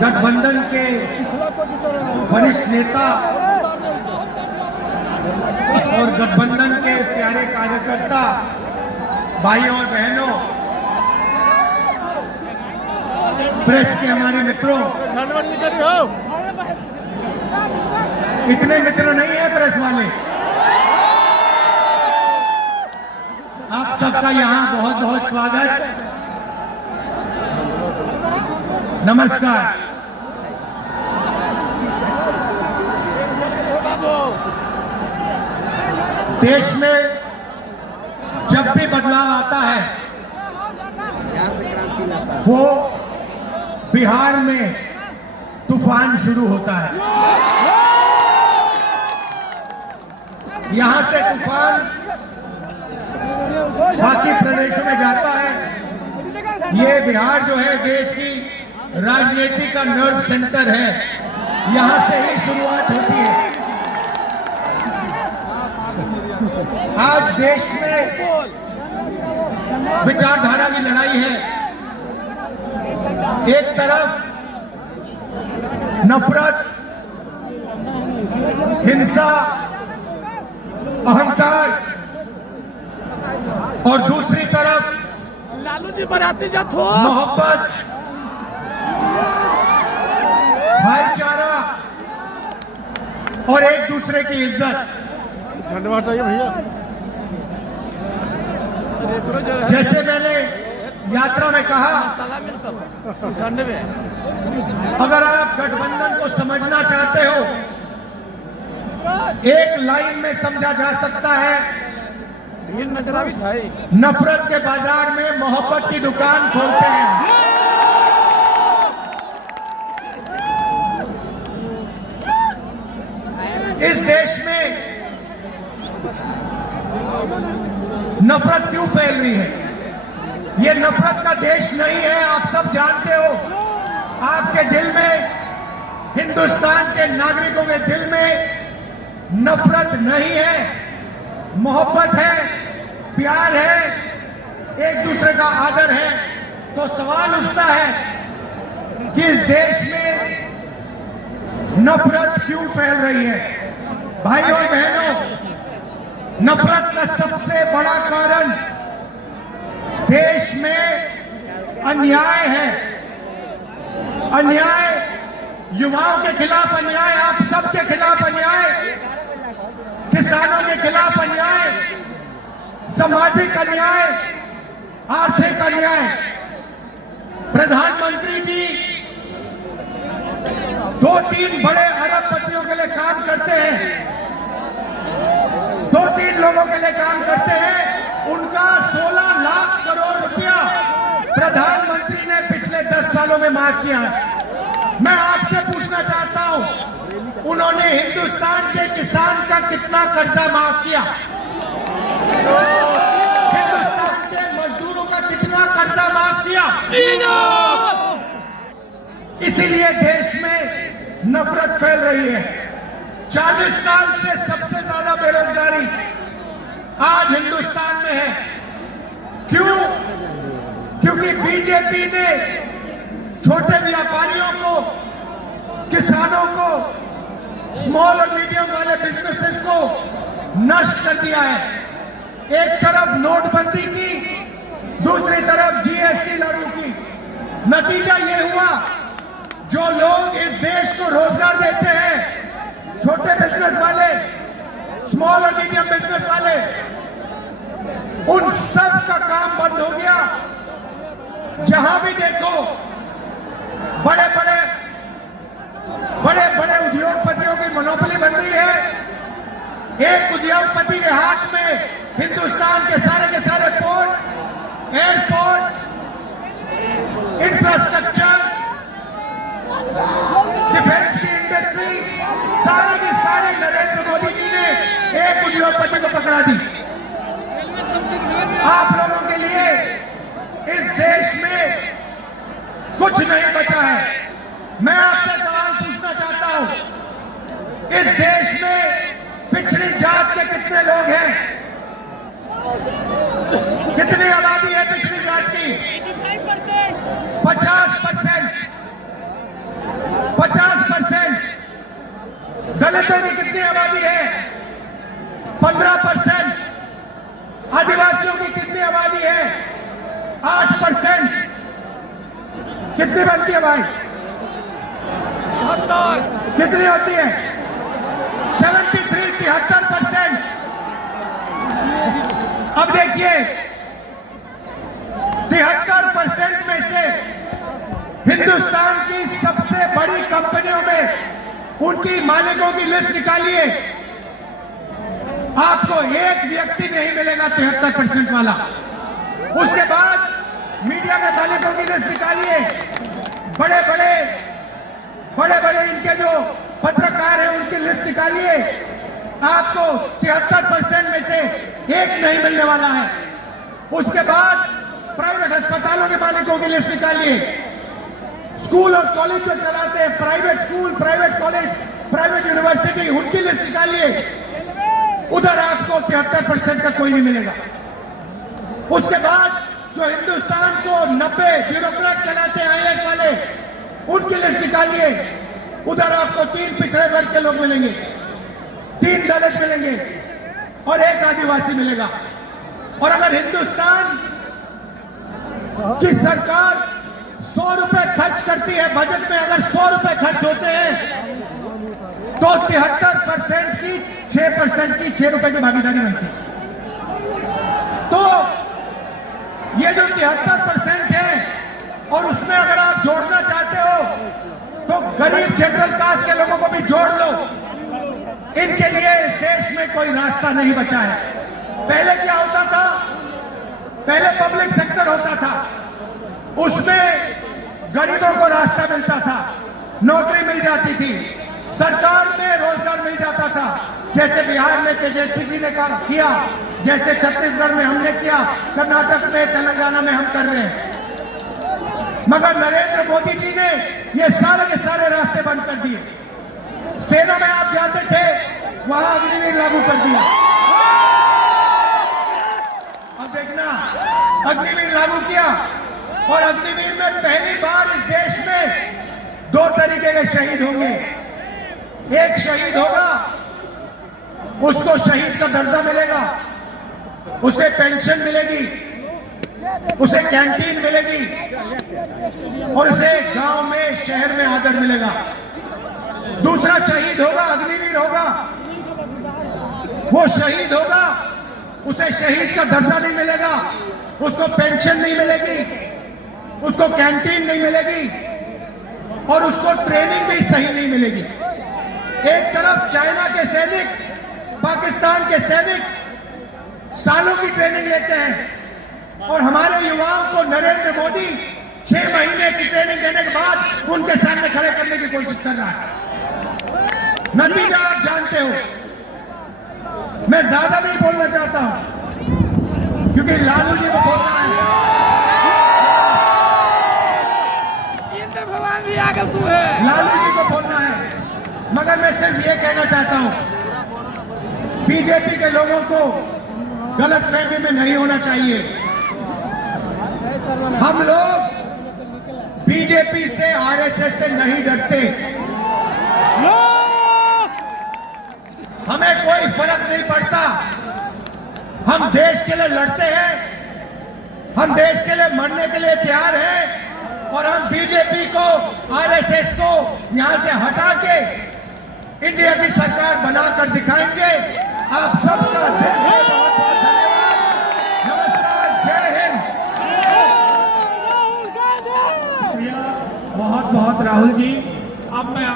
गठबंधन के वरिष्ठ नेता और गठबंधन के प्यारे कार्यकर्ता भाइयों और बहनों, प्रेस के हमारे मित्रों, इतने मित्र नहीं है प्रेस वाले। आप सबका यहाँ बहुत बहुत स्वागत, नमस्कार। देश में जब भी बदलाव आता है वो बिहार में तूफान शुरू होता है। यहां से तूफान बाकी प्रदेशों में जाता है। ये बिहार जो है देश की राजनीति का नर्व सेंटर है, यहां से ही शुरुआत होती है। आज देश में विचारधारा की लड़ाई है। एक तरफ नफरत, हिंसा, अहंकार और दूसरी तरफ लालू जी बनाते जात हो मोहब्बत, भाईचारा और एक दूसरे की इज्जत। धन्यवाद भैया। जैसे मैंने यात्रा में कहा, अगर आप गठबंधन को समझना चाहते हो, एक लाइन में समझा जा सकता है, नफरत के बाजार में मोहब्बत की दुकान खोलते हैं। इस देश में नफरत क्यों फैल रही है? ये नफरत का देश नहीं है, आप सब जानते हो। आपके दिल में, हिंदुस्तान के नागरिकों के दिल में नफरत नहीं है, मोहब्बत है, प्यार है, एक दूसरे का आदर है। तो सवाल उठता है कि इस देश में नफरत क्यों फैल रही है? भाइयों और बहनों, नफरत का सबसे बड़ा कारण देश में अन्याय है। अन्याय, युवाओं के खिलाफ अन्याय, आप सबके खिलाफ अन्याय, किसानों के खिलाफ अन्याय, सामाजिक अन्याय, आर्थिक अन्याय। प्रधानमंत्री जी 2-3 बड़े अरबपतियों के लिए काम करते हैं, 2-3 लोगों के लिए काम करते हैं। उनका 16 लाख करोड़ रुपया प्रधानमंत्री ने पिछले 10 सालों में माफ किया है। मैं आपसे पूछना चाहता हूं, उन्होंने हिंदुस्तान के किसान का कितना कर्जा माफ किया? हिंदुस्तान के मजदूरों का कितना कर्जा माफ किया? इसीलिए देश में नफरत फैल रही है। 40 साल से सबसे ज्यादा बेरोजगारी आज हिंदुस्तान में है। क्यों? क्योंकि बीजेपी ने छोटे व्यापारियों को, किसानों को, स्मॉल और मीडियम वाले बिजनेसेस को नष्ट कर दिया है। एक तरफ नोटबंदी की, दूसरी तरफ जीएसटी लागू की। नतीजा ये हुआ, जो लोग इस देश को रोजगार देते हैं, छोटे बिजनेस वाले, स्मॉल और मीडियम बिजनेस वाले, उन सब का काम बंद हो गया। जहां भी देखो बड़े बड़े उद्योगपतियों की मोनोपोली बन रही है। एक उद्योगपति के हाथ में हिंदुस्तान के सारे पोर्ट, एयरपोर्ट, इंफ्रास्ट्रक्चर, डिफेंस की इंडस्ट्री, सारी की सारी नरेंद्र मोदी जी ने एक उद्योगपति को पकड़ा दी। आप लोगों के लिए इस देश में कुछ नहीं बचा है। मैं आपसे सवाल पूछना चाहता हूं, इस देश में पिछड़ी जात के कितने लोग हैं? कितनी आबादी है पिछड़ी जात की? 8%। कितनी बनती है भाई? कितनी होती है? 73% अब देखिए 73% में से हिंदुस्तान की सबसे बड़ी कंपनियों में उनकी मालिकों की लिस्ट निकालिए, आपको एक व्यक्ति नहीं मिलेगा 73% वाला। उसके बाद मीडिया के मालिकों की लिस्ट निकालिए, बड़े बड़े इनके जो पत्रकार हैं उनकी लिस्ट निकालिए, आपको 73% में से एक नहीं मिलने वाला है। उसके बाद प्राइवेट अस्पतालों के मालिकों की लिस्ट निकालिए, स्कूल और कॉलेज जो चलाते हैं, private school, private college, private university, उनकी लिस्ट निकालिए, उधर आपको 73% का कोई नहीं मिलेगा। उसके बाद जो हिंदुस्तान को 90 ब्यूरोक्रेट चलाते हैं IAS वाले, उनकी लिस्ट निकालिए, उधर आपको 3 पिछड़े वर्ग के लोग मिलेंगे, 3 दलित मिलेंगे और 1 आदिवासी मिलेगा। और अगर हिंदुस्तान की सरकार 100 रुपए खर्च करती है, बजट में अगर 100 रुपए खर्च होते हैं तो 73% की 6% की 6 रुपए की भागीदारी बनती है। तो ये जो 73% है और उसमें अगर आप जोड़ना चाहते हो तो गरीब जनरल कास्ट के लोगों को भी जोड़ लो। इनके लिए इस देश में कोई रास्ता नहीं बचा है। पहले क्या होता था? पहले पब्लिक सेक्टर होता था, उसमें गरीबों को रास्ता मिलता था, नौकरी मिल जाती थी, सरकार में रोजगार मिल जाता था, जैसे बिहार में तेजस्वी जी ने काम किया, जैसे छत्तीसगढ़ में हमने किया, कर्नाटक में, तेलंगाना में हम कर रहे हैं। मगर नरेंद्र मोदी जी ने ये सारे के सारे रास्ते बंद कर दिए। सेना में आप जाते थे, वहां अग्निवीर लागू कर दिया। अब देखना, अग्निवीर लागू किया और अग्निवीर में पहली बार इस देश में 2 तरीके के शहीद होंगे। एक शहीद होगा, उसको शहीद का दर्जा मिलेगा, उसे पेंशन मिलेगी, उसे कैंटीन मिलेगी और उसे गांव में, शहर में आदर मिलेगा। दूसरा शहीद होगा, अग्निवीर होगा, वो शहीद होगा, उसे शहीद का दर्जा नहीं मिलेगा, उसको पेंशन नहीं मिलेगी, उसको कैंटीन नहीं मिलेगी और उसको ट्रेनिंग भी सही नहीं मिलेगी। एक तरफ चाइना के सैनिक, पाकिस्तान के सैनिक सालों की ट्रेनिंग लेते हैं और हमारे युवाओं को नरेंद्र मोदी 6 महीने की ट्रेनिंग देने के बाद उनके सामने खड़े करने की कोशिश कर रहा है। नतीजा आप जानते हो। मैं ज्यादा नहीं बोलना चाहता हूं क्योंकि लालू जी को बोलना है। भगवान भी आगे तू है, लालू जी को बोलना है, मगर मैं सिर्फ ये कहना चाहता हूं, बीजेपी के लोगों को गलतफहमी में नहीं होना चाहिए। हम लोग बीजेपी से, आरएसएस से नहीं डरते। हमें कोई फर्क नहीं पड़ता। हम देश के लिए लड़ते हैं, हम देश के लिए मरने के लिए तैयार हैं और हम बीजेपी को, आरएसएस को यहां से हटा के इंडिया की सरकार बनाकर दिखाएंगे। आप सबका दिल से बहुत बहुत धन्यवाद। नमस्कार, जय हिंद। बहुत बहुत राहुल जी, अब मैं